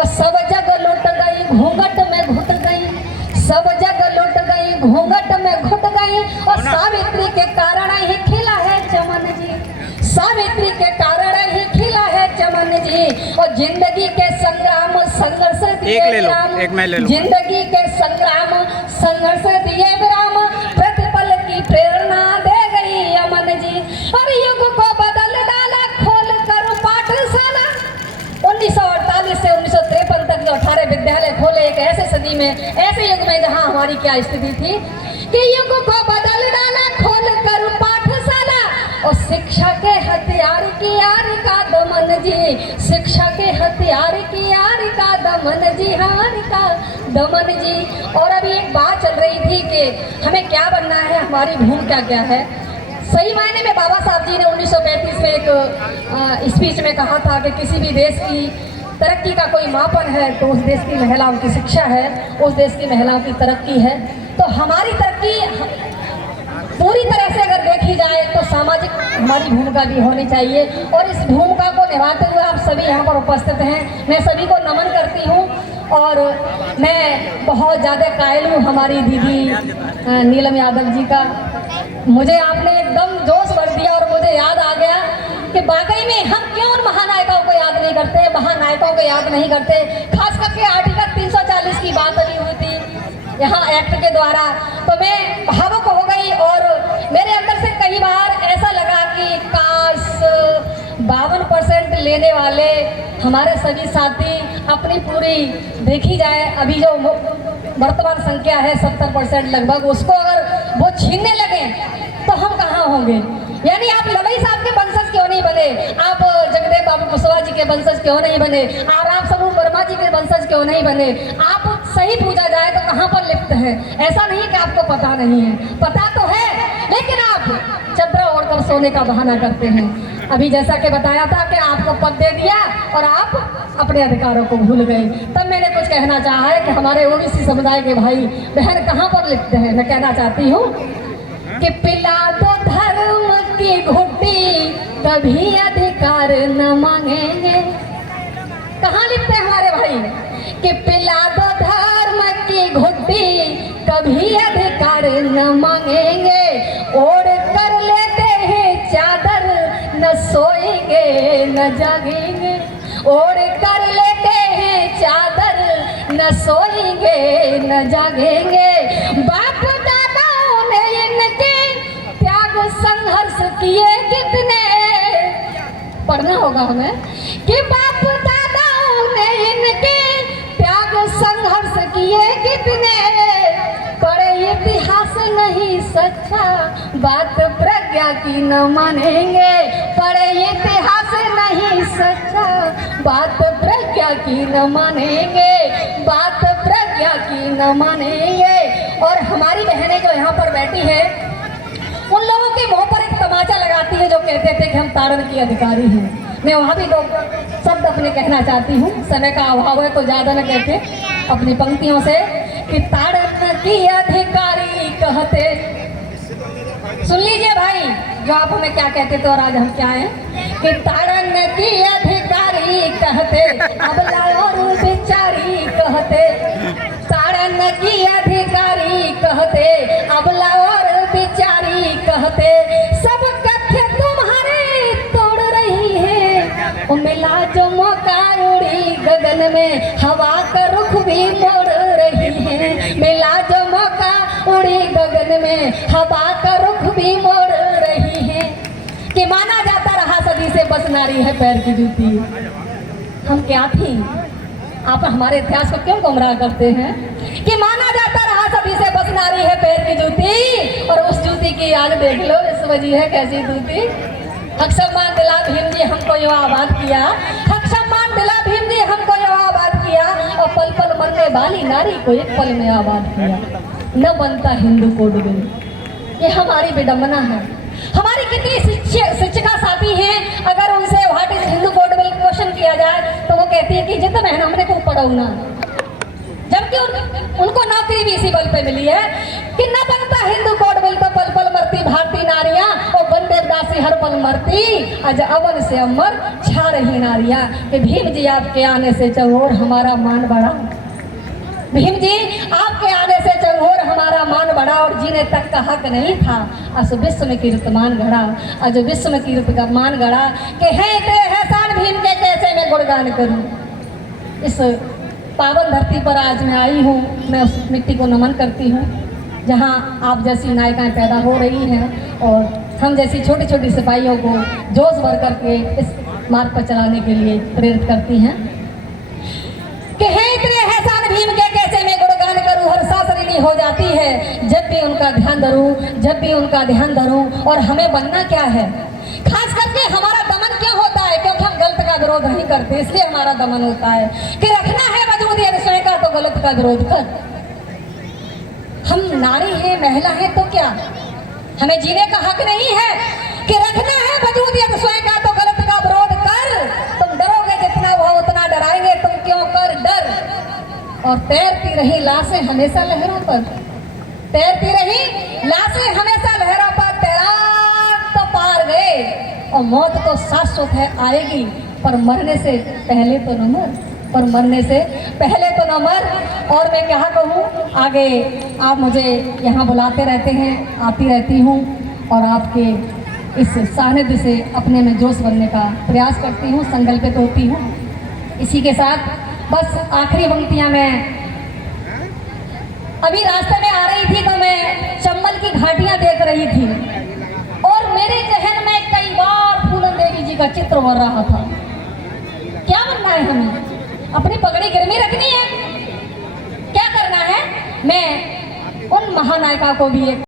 और सब जग लुट गई घूंघट में घुट गई, सब जग लुट गई घूंघट में घुट गई। और सावित्री के कारण ही खिला है चमन जी, सावित्री के कारण ही खिला है चमन जी। और जिंदगी के संग्राम संघर्ष दिए विराम, जिंदगी के संग्राम संघर्ष दिए विराम, प्रतिपल की प्रेरणा दे गई अमन जी। और युग को बदल डाला खोल कर पाठशाला। 1948 से 1953 तक जो 18 विद्यालय खोले एक ऐसे सदी में, ऐसे युग में जहां हमारी क्या स्थिति थी कि युग को बदल डाला खोल कर पाठशाला। और शिक्षा के हथियार की यार का दमन जी, शिक्षा के हथियार की यार का दमन जी, हार का दमन जी। और अभी एक बात चल रही थी कि हमें क्या बनना है, हमारी भूमिका क्या है। सही मायने में बाबा साहब जी ने 1935 में एक स्पीच में कहा था कि किसी भी देश की तरक्की का कोई मापन है तो उस देश की महिलाओं की शिक्षा है, उस देश की महिलाओं की तरक्की है। तो हमारी तरक्की पूरी तरह से अगर देखी जाए तो सामाजिक हमारी भूमिका भी होनी चाहिए। और इस भूमिका को निभाते हुए आप सभी यहाँ पर उपस्थित हैं, मैं सभी को नमन करती हूँ। और मैं बहुत ज़्यादा कायल हूँ हमारी दीदी नीलम यादव जी का। मुझे आपने एकदम जोश भर दिया और मुझे याद आ गया कि वाकई में हम क्यों उन महानायिकाओं को याद नहीं करते, महानायकों को याद नहीं करते। खास करके आर्टिकल 340 की बात अभी हुई थी यहाँ एक्ट के द्वारा, तो मैं भावुक हो गई। और मेरे अंदर से कई बार ऐसा लगा कि काश 52% लेने वाले हमारे सभी साथी अपनी पूरी देखी जाए अभी जो वर्तमान संख्या है 70% लगभग, उसको अगर वो छीनने लगे तो हम कहाँ होंगे। यानी आप लवई साहब के वंशज क्यों नहीं बने, आप जगदेव बाबू कुशवाहा जी के वंशज क्यों नहीं बने, और आप समूह वर्मा जी के वंशज क्यों नहीं बने। आप सही पूछा जाए तो कहाँ पर लिप्त है। ऐसा नहीं कि आपको पता नहीं है, पता तो है, लेकिन आप चद्दर ओढ़कर सोने का बहाना करते हैं। अभी जैसा कि बताया था कि आपको पद दे दिया और आप अपने अधिकारों को भूल गए। तब मैंने कुछ कहना चाहा है कि हमारे ओबीसी समुदाय के भाई बहन कहाँ पर लिप्त है। मैं कहना चाहती हूँ कि पिला दो धर्म की घुट्टी कभी अधिकार न मांगेंगे। कहाँ लिखते हैं हमारे भाई कि पिला दो धर्म की घुट्टी कभी अधिकार न मांगेंगे। ओढ़ कर लेते हैं चादर न सोएंगे न जागेंगे। ओढ़ कर लेते हैं चादर न सोएंगे न जागेंगे। बाप दादाओं ने इनके त्याग संघर्ष किए कितने, पढ़ना होगा हमें कि बाप दादाओं ने इनके त्याग संघर्ष किए कितने। पढ़े इतिहास नहीं सच्चा बात प्रज्ञा की न मानेंगे। पढ़े इतिहास नहीं सच्चा बात प्रज्ञा की न मानेंगे, बात प्रज्ञा की न मानेंगे। और हमारी बहनें जो यहाँ पर बैठी है उन लोगों के मुंह पर एक तमाचा लगाती है जो कहते थे कि हम ताड़न की अधिकारी हैं। मैं वहाँ भी दो शब्द अपने कहना चाहती हूँ, समय का अभाव है तो ज़्यादा न कहते अपनी पंक्तियों से कि ताड़न की अधिकारी कहते। सुन लीजिए भाई जो आप हमें क्या कहते थे और आज हम क्या हैं कि ताड़न की अधिकारी कहते, अबला और बेचारी कहते। ताड़न की अधिकारी कहते, अबला और बेचारी कहते। सब कथ्य तुम्हारे तोड़ रही है, मिला जो मौका उड़ी गगन में हवा का रुख भी मोड़ रही है। मिला जो मौका उड़ी गगन में हवा का रुख भी मोड़ रही है। कि माना जाता रहा सदी से बस नारी है पैर की जूती। हम क्या थी, आप हमारे इतिहास को क्यों गुमराह करते हैं कि माना जाता रहा सदी से बस नारी है पैर की जूती। और उस जूती की याद देख लो इस वजह है कैसी जूती। हक सम्मान दिला भीम जी हमको युवा आबाद किया, हक सम्मान दिला भीम जी हमको युवा आबाद किया। और पल पल मरने वाली नारी को एक पल में आबाद किया। न बनता हिंदू कोड बिल, ये हमारी विडंबना है। हमारी कितनी शिक्षिका साथी हैं, अगर उनसे what is Hindu code bill question किया जाए तो वो कहती है कि जितना बहन हमने को पढ़ो ना, जबकि उनको नौकरी भी इसी बल पे मिली है कि न बनता हिंदू कोड बिल तो पल पल मरती भारतीय नारियां। और वंदे दासी हर पल मरती, आज अवन से अमर छा रही नारियां। कि भीम जी आपके आने से चौर हमारा मान बढ़ा, भीम जी आपके आने से चौर हमारा मान बढ़ा, और जीने तक का हक नहीं था। आज विश्व में कीर्तमान गढ़ा, आज विश्व में कीर्तमान गढ़ा। कि है तेरे एहसान भीम के कैसे मैं गुणगान करूं। इस पावन धरती पर आज मैं आई हूँ, मैं उस मिट्टी को नमन करती हूँ जहाँ आप जैसी नायिकाएं पैदा हो रही हैं और हम जैसी छोटी छोटी सिपाहियों को जोश भर करके इस मार्ग पर चलाने के लिए प्रेरित करती हैं। कि है इतने एहसान भीम के कैसे मैं गुणगान करूं, हर सांस रीली हो जाती है जब भी उनका ध्यान धरूं, जब भी उनका ध्यान धरूं। और हमें बनना क्या है, खास करके हमारा दमन क्यों होता है, क्योंकि हम गलत का विरोध नहीं करते, इसलिए हमारा दमन होता है। कि रखना है वजूद ये विषय का तो गलत का विरोध कर। हम नारी हैं, महिला हैं तो क्या, हमें जीने का हक नहीं है। कि रखना है वजूद ये विषय का तो गलत का विरोध कर। तुम डरोगे जितना वो उतना डराएंगे, तुम क्यों कर डर। और तैरती रही लाशें हमेशा लहरों पर, तैरती रही लाशें हमेशा लहरों पर। तैराक तो पार गए और मौत तो शाश्वत है आएगी, पर मरने से पहले तो न मर, पर मरने से पहले तो न मर। और मैं क्या कहूँ, आगे आप मुझे यहाँ बुलाते रहते हैं, आती रहती हूँ और आपके इस सानिध्य से अपने में जोश बनने का प्रयास करती हूँ, संकल्पित होती हूँ। इसी के साथ बस आखिरी पंक्तियाँ, मैं अभी रास्ते में आ रही थी तो मैं चंबल की घाटियाँ देख रही थी और मेरे जहन में कई बार फूलन देवी जी का चित्र उभर रहा था। क्या बनना है हमें, अपनी पगड़ी गिरवी रखनी है, क्या करना है। मैं उन महानायिका को भी एक